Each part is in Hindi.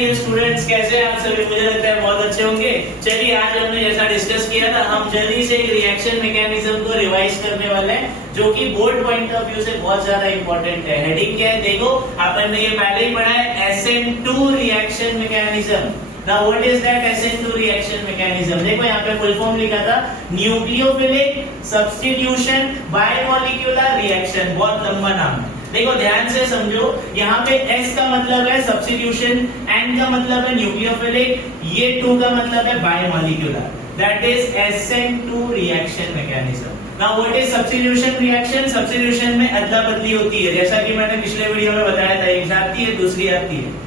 डियर स्टूडेंट्स, कैसे हैं आप सभी? मुझे लगता है बहुत अच्छे होंगे। चलिए, आज हमने जैसा डिस्कस किया था, हम जल्दी से एक रिएक्शन मैकेनिज्म को रिवाइज करने वाले हैं, जो कि बोर्ड पॉइंट ऑफ व्यू से बहुत ज्यादा इंपॉर्टेंट है। हेडिंग क्या है देखो, अपन ने ये पहले ही पढ़ा है, SN2 reaction mechanism. Now what is that SN2 reaction mechanism? देखो यहाँ पे फुल फॉर्म लिखा था, न्यूक्लियोफिलिक सब्स्टिट्यूशन बायमॉलिक्यूलर रिएक्शन। बहुत लंबा नाम है, देखो ध्यान से समझो। यहाँ पे S का मतलब है सब्स्टिट्यूशन, N का मतलब है न्यूक्लियोफिलिक, ये 2 का मतलब है bimolecular. That is SN2 reaction mechanism. Now what is substitution reaction? Substitution में अदला बदली होती है, जैसा कि मैंने पिछले वीडियो में बताया था, एक आती है दूसरी आती है,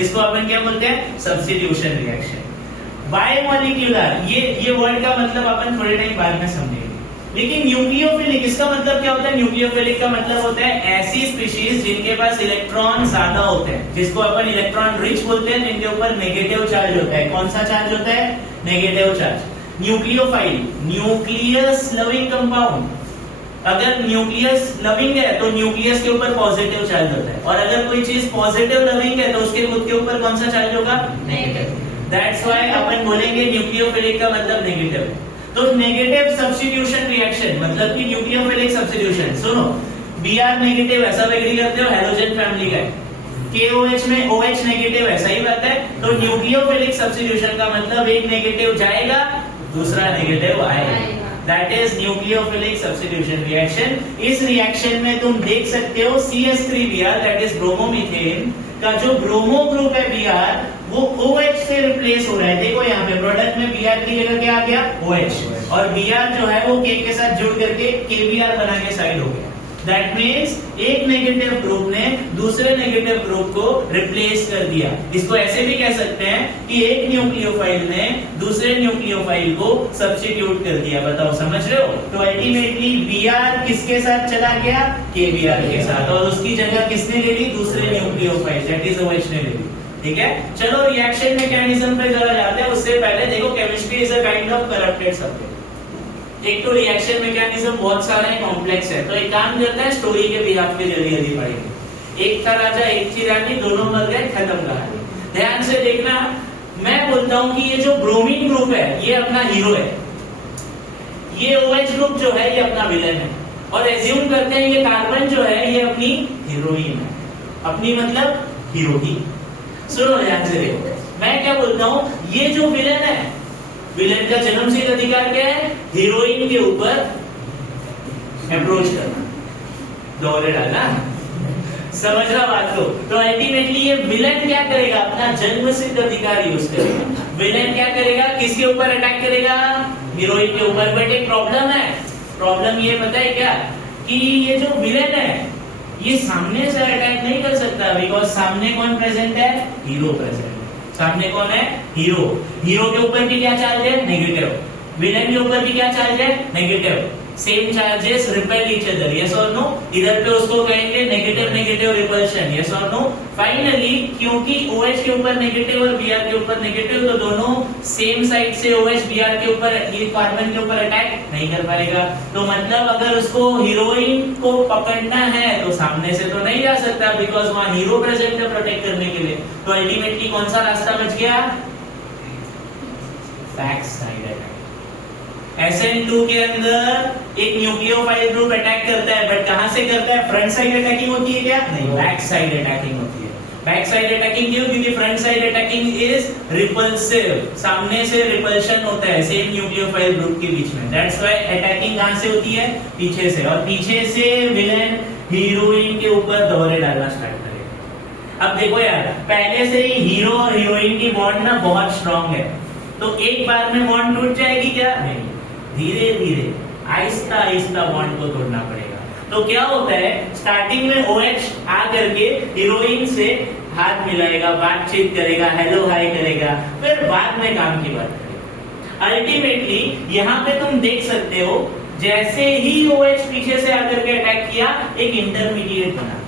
इसको अपन क्या बोलते हैं? Substitution reaction. बायमॉलिक्यूलर, ये वर्ड का मतलब अपन थोड़े टाइम बाद में समझेंगे। लेकिन न्यूक्लियोफिलिक, इसका मतलब क्या होता है? न्यूक्लियोफिलिक का मतलब होता है ऐसी स्पीशीज जिनके पास इलेक्ट्रॉन ज्यादा होते हैं, जिसको अपन इलेक्ट्रॉन रिच बोलते हैं, जिनके ऊपर नेगेटिव चार्ज होता है। कौन सा चार्ज होता है? Negative charge. Nucleophile, nucleus loving compound. अगर न्यूक्लियस लविंग है तो न्यूक्लियस के ऊपर पॉजिटिव चार्ज होता है, और अगर कोई चीज पॉजिटिव लविंग है तो उसके खुद के ऊपर कौन सा चार्ज होगा? नेगेटिव। दैट्स व्हाई अपन बोलेंगे न्यूक्लियोफिलिक का मतलब नेगेटिव है। तो नेगेटिव सब्स्टिट्यूशन रिएक्शन मतलब कि न्यूक्लियोफिलिक सब्स्टिट्यूशन। सुनो, Br नेगेटिव है, सब एग्री करते हो, हैलोजन फैमिली का है। KOH में OH नेगेटिव है, सही बात है। तो न्यूक्लियोफिलिक सब्स्टिट्यूशन का मतलब एक नेगेटिव जाएगा, दूसरा नेगेटिव आएगा। That is nucleophilic substitution reaction. इस रिएक्शन में तुम देख सकते हो CH3Br दैट इज ब्रोमोमीथेन का जो ब्रोमो ग्रुप है Br, वो OH से रिप्लेस हो रहा है। देखो यहाँ पे प्रोडक्ट में Br की जगह क्या आ गया? OH, और Br जो है वो K के साथ जुड़ करके KBr बना के साइड हो गया। दैट मीन्स एक नेगेटिव ग्रुप ने दूसरे नेगेटिव ग्रुप को रिप्लेस कर दिया। इसको ऐसे भी कह सकते हैं कि एक न्यूक्लियोफाइल ने दूसरे न्यूक्लियोफाइल को सब्स्टिट्यूट कर दिया। बताओ, समझ रहे हो? तो अल्टीमेटली Br किसके साथ चला गया? KBr के साथ, और उसकी जगह किसने ले ली? दूसरे न्यूक्लियोफाइल दैट इज OH ने ले ली। ठीक है, चलो रिएक्शन मैकेनिज्म पे जरा जाते हैं। उससे पहले देखो, chemistry is a kind of corrupted subject. एक तो रिएक्शन मैकेनिज्म बहुत सारे कॉम्प्लेक्स है, तो एक काम करते हैं, स्टोरी के बिहाफ पे जल्दी जल्दी पढ़ेंगे। एक था राजा, एक थी रानी, दोनों मर गए, खत्म कहानी। ध्यान से देखना, मैं बोलता हूं कि ये जो ब्रोमीन ग्रुप है ये अपना हीरो है, ये OH ग्रुप जो है ये अपना विलन है, और एज्यूम करते हैं ये कार्बन जो है ये अपनी हीरोइन है। अपनी मतलब हीरोइन। सुनो ध्यान से देखो, मैं क्या बोलता हूं, ये जो विलन है, विलन का जन्मसिद्ध अधिकार क्या है? हीरोइन के ऊपर अप्रोच करना, दोहरे डालना। समझ रहा बात को? तो अल्टीमेटली ये विलन क्या करेगा? अपना जन्मसिद्ध अधिकार यूज करेगा। विलन क्या करेगा? किसके ऊपर अटैक करेगा? हीरोइन के ऊपर। बट एक प्रॉब्लम है, प्रॉब्लम ये पता है क्या? कि ये जो विलन है ये सामने से अटैक नहीं कर सकता, बिकॉज सामने कौन प्रेजेंट है? हीरो प्रेजेंट है। सामने कौन है? हीरो। हीरो के ऊपर भी क्या चार्ज है? नेगेटिव। विलन के ऊपर भी क्या चार्ज है? Negative. Same charges repel each other, yes और नो? इधर पे उसको कहेंगे नेगेटिव नेगेटिव रिपल्शन, यस और नो? फाइनली क्योंकि OH के ऊपर नेगेटिव और Br के ऊपर नेगेटिव, तो दोनों सेम साइड से OH Br के ऊपर, ये कार्बन के ऊपर अटैक नहीं कर पाएगा। तो मतलब अगर उसको हीरोइन को पकड़ना है तो सामने से तो नहीं जा सकता, बिकॉज वहां हीरो प्रेजेंट है प्रोटेक्ट करने के लिए। तो अल्टीमेटली कौन सा रास्ता बच गया? Back side attack. SN2 के अंदर एक न्यूक्लियोफाइल ग्रुप अटैक करता है, बट कहां से करता है? फ्रंट साइड अटैकिंग होती है क्या? नहीं, बैक साइड अटैकिंग होती है। बैक साइड अटैकिंग क्यों? क्योंकि front side attacking is repulsive, सामने से रिपल्शन होता है सेम न्यूक्लियोफाइल ग्रुप के बीच में। दैट्स व्हाई अटैकिंग कहां से होती है? पीछे से, और पीछे से विलेन हीरोइन के ऊपर दोहरे डालना स्टार्ट करेगा। अब देखो यार, पहले से ही हीरो और हीरोइन की बॉन्ड ना बहुत स्ट्रांग है, तो एक बार में बॉन्ड टूट जाएगी क्या? नहीं, धीरे धीरे आहिस्ता आहिस्ता बॉन्ड को तोड़ना पड़ेगा। तो क्या होता है, स्टार्टिंग में OH आ करके हीरोइन से हाथ मिलाएगा, बातचीत करेगा, हेलो हाय करेगा, फिर बाद में काम की बात करेगा। अल्टीमेटली यहाँ पे तुम देख सकते हो, जैसे ही OH पीछे से आकर के अटैक किया, एक इंटरमीडिएट बना।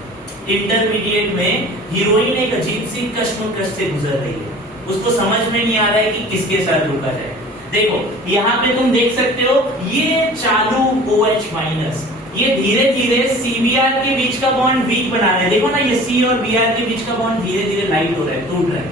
इंटरमीडिएट में हीरोइन एक अजीब सी कश्मकश से गुजर रही है, उसको समझ में नहीं आ रहा है कि किसके साथ रुका जाए। देखो यहाँ पे तुम देख सकते हो, ये चालू OH माइनस, ये धीरे धीरे CBr के बीच का बॉन्ड वीक बना रहे हैं। देखो ना, ये C और Br के बीच का बॉन्ड धीरे धीरे लाइट हो रहा है, टूट रहा है।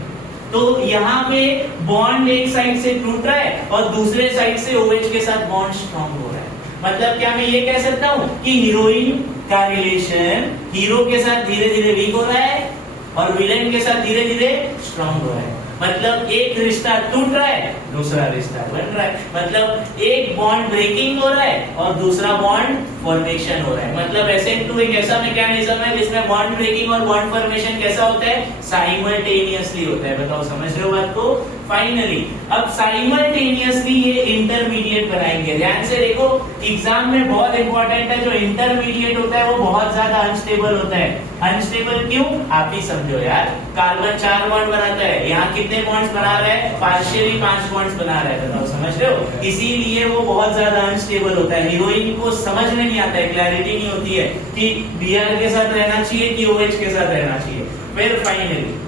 तो यहाँ पे बॉन्ड एक साइड से टूट रहा है और दूसरे साइड से OH के साथ बॉन्ड स्ट्रॉन्ग हो रहा है। मतलब क्या मैं ये कह सकता हूँ कि हीरोइन का रिलेशन हीरो के साथ धीरे धीरे वीक हो रहा है और विलेन के साथ धीरे धीरे स्ट्रॉन्ग हो रहा है। मतलब एक रिश्ता टूट रहा है, दूसरा रिश्ता बन रहा है। मतलब एक बॉन्ड ब्रेकिंग हो रहा है और दूसरा बॉन्ड फॉर्मेशन हो रहा है। मतलब SN2 एक ऐसा मैकेनिज्म है जिसमें बॉन्ड ब्रेकिंग और बॉन्ड फॉर्मेशन कैसा होता है, साइमल्टेनियसली होता है। बताओ समझ रहे हो बात को? फाइनली अब साइमल्टेनियसली ये इंटरमीडिएट बनाएंगे। ध्यान से देखो, एग्जाम में बहुत इंपॉर्टेंट है। जो इंटरमीडिएट होता है वो बहुत ज्यादा अनस्टेबल होता है। अनस्टेबल क्यों, आप ही समझो यार। कार्बन 4 बॉन्ड बनाता है, यहाँ कितने बॉन्ड्स बना रहा है, पार्शियली 5 बॉन्ड्स बना रहा है। बताओ समझ रहे हो? इसीलिए वो बहुत ज्यादा अनस्टेबल होता है। हीरोइन को समझ में नहीं आता है, क्लैरिटी नहीं होती है कि Br के साथ रहना चाहिए कि OH के साथ रहना चाहिए। फिर फाइनली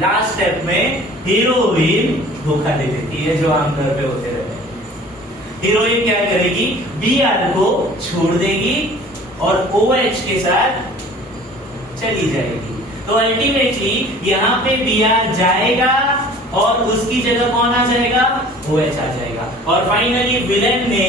लास्ट स्टेप में हीरोइन धोखा दे देती है, जो आमतौर पे होते रहते हैं। हीरोइन क्या करेगी, Br को छोड़ देगी और OH के साथ चली जाएगी। तो अल्टीमेटली यहाँ पे Br जाएगा और उसकी जगह कौन आ जाएगा, OH आ जाएगा। और फाइनली विलेन ने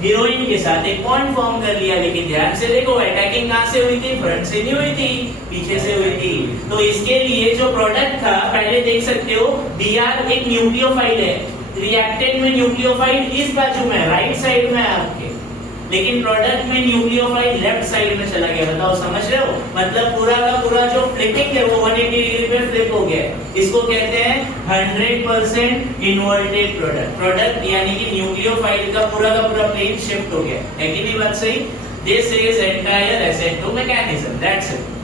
हीरोइन के साथ एक बॉन्ड फॉर्म कर लिया। लेकिन ध्यान से देखो, अटैकिंग कहां से हुई थी, फ्रंट से नहीं हुई थी, पीछे से हुई थी। तो इसके लिए जो प्रोडक्ट था, पहले देख सकते हो, Br एक न्यूक्लियोफाइल है। रिएक्टेंट में न्यूक्लियोफाइल इस बाजू में, राइट साइड में आपके, लेकिन प्रोडक्ट में न्यूक्लियोफाइल लेफ्ट साइड में चला गया। बताओ समझ रहे हो? मतलब पूरा का पूरा जो फ्लिपिंग है वो 180 डिग्री पे फ्लिप हो गया। इसको कहते हैं 100% इन्वर्टेड प्रोडक्ट यानी कि न्यूक्लियोफाइल का पूरा प्लेन शिफ्ट हो गया है कि नहीं? बात सही? This is entire SN2 mechanism, that's it.